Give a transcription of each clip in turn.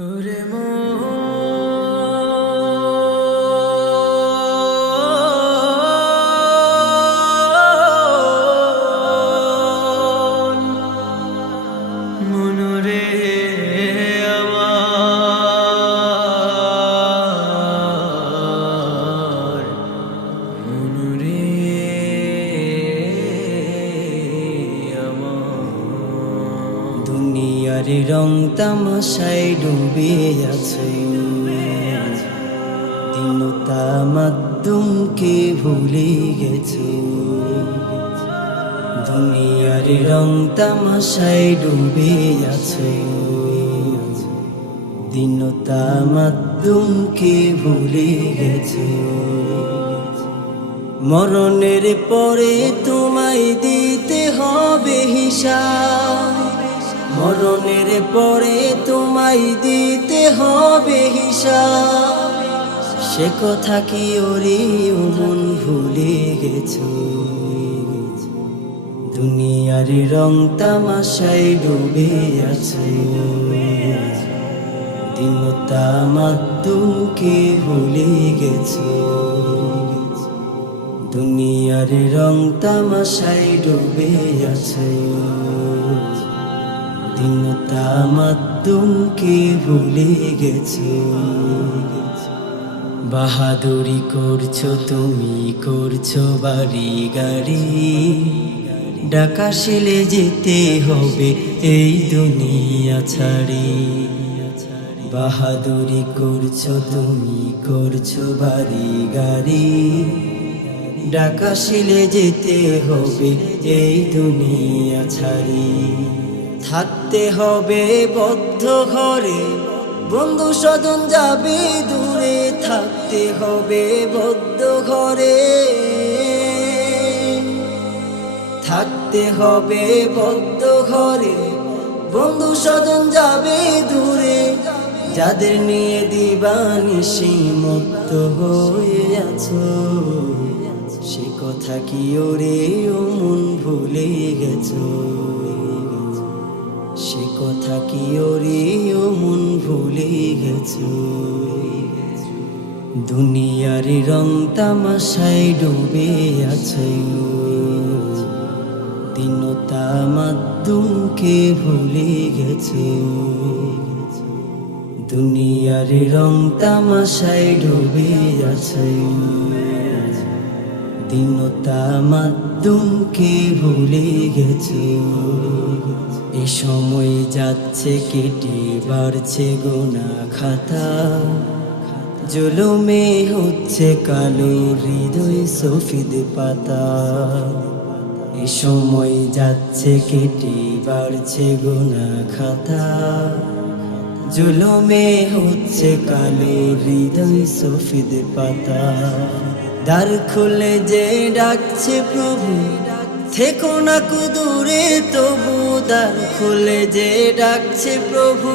ওরে মনরে আমার মনরে আমার দুনিয়ার রং তামাশায় ডুবে আছে দিন তামাদ্দুমকে ভুলে গেছে দুনিয়ার রং তামাশায় ডুবে আছে দিন তামাদ্দুমকে ভুলে গেছে মরণের পরে তোমায় দিতে হবে হিসাব মরণের পরে তোমায় দিতে হবে হিসাব সে কথা কি ওরে মন ভুলে গেছো দুনিয়ার রং তামাশায় ডুবে আছে দিন তামাদ্দুমকে ভুলে গেছো দুনিয়ার রং তামাশায় ডুবে আছে দিন তামাদ্দুমকে ভুলে গেছো বাহাদুরি করছো তুমি করছো বাড়ি গাড়ি ঢাকা শিলে যেতে হবে এই দুনিয়া ছাড়ি বাহাদুরি করছো তুমি করছো বাড়ি গাড়ি ঢাকা শিলে যেতে হবে এই দুনিয়া ছাড়ি থাকতে হবে বদ্ধ ঘরে বন্ধু স্বজন যাবে দূরে থাকতে হবে বদ্ধ ঘরে থাকতে হবে বদ্ধ ঘরে বন্ধু স্বজন যাবে দূরে যাদের নিয়ে দিবানিশি মুক্ত হয়ে আছো সে কথা কি ওরে মন ভুলে গেছো সে কথা কি ওরে মন ভুলে গেছো দুনিয়ার রং তামাশায় ডুবে আছে দিন তামাদ্দুমকে ভুলে গেছো দুনিয়ার রং তামাশায় ডুবে আছে দিন তামাদ্দুমকে ভুলে গেছো এ সময় যাচ্ছে কেটে বাড়ছে গোনা খাতা জুলুমে হচ্ছে কালো হৃদয় সফিদ পাতা এ সময় যাচ্ছে কেটে বাড়ছে গোনা খাতা জুলুমে হচ্ছে কালো হৃদয় সফিদ পাতা দ্বার খুলে যে ডাকছে প্রভু থেকো না কুদূরে তবু দ্বার খুলে যে ডাকছে প্রভু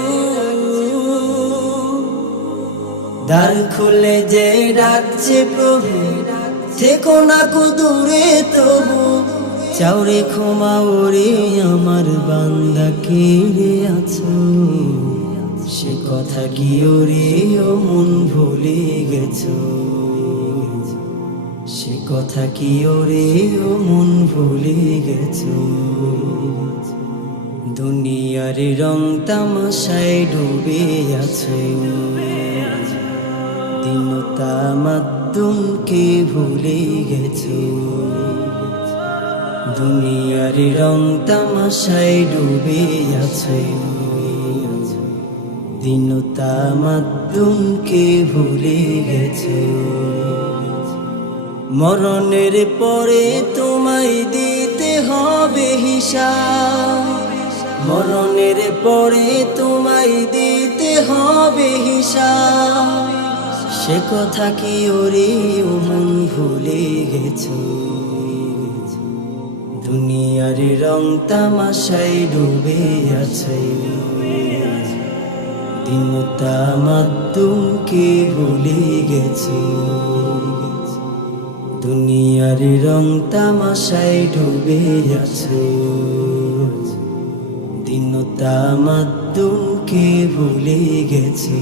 দ্বার খুলে যে ডাকছে প্রভু থেকো না কুদূরে তবু চাওরে ক্ষমা ওরে আমার বান্দা কে রে আছো সে কথা কি ওরে মন ভুলে গেছো সে কথা কি ওরে মন ভুলে গেছো দুনিয়ার রং তামাশায় ডুবে আছে দিন তামাদ্দুমকে ভুলে গেছো দুনিয়ার রং তামাশায় ডুবে আছে দিন তামাদ্দুমকে ভুলে গেছো মরণের পরে তোমায় দিতে হবে হিসাব মরণের পরে তোমায় দিতে হবে হিসাব সে কথা কি ওরে মন ভুলে গেছো দুনিয়ার রং তামাশায় ডুবে আছে দিন তামাদ্দুমকে ভুলে গেছো দুনিয়ার রং তামাশায় ডুবে আছে বিনতা মাদ্দুনকে ভুলে গেছো।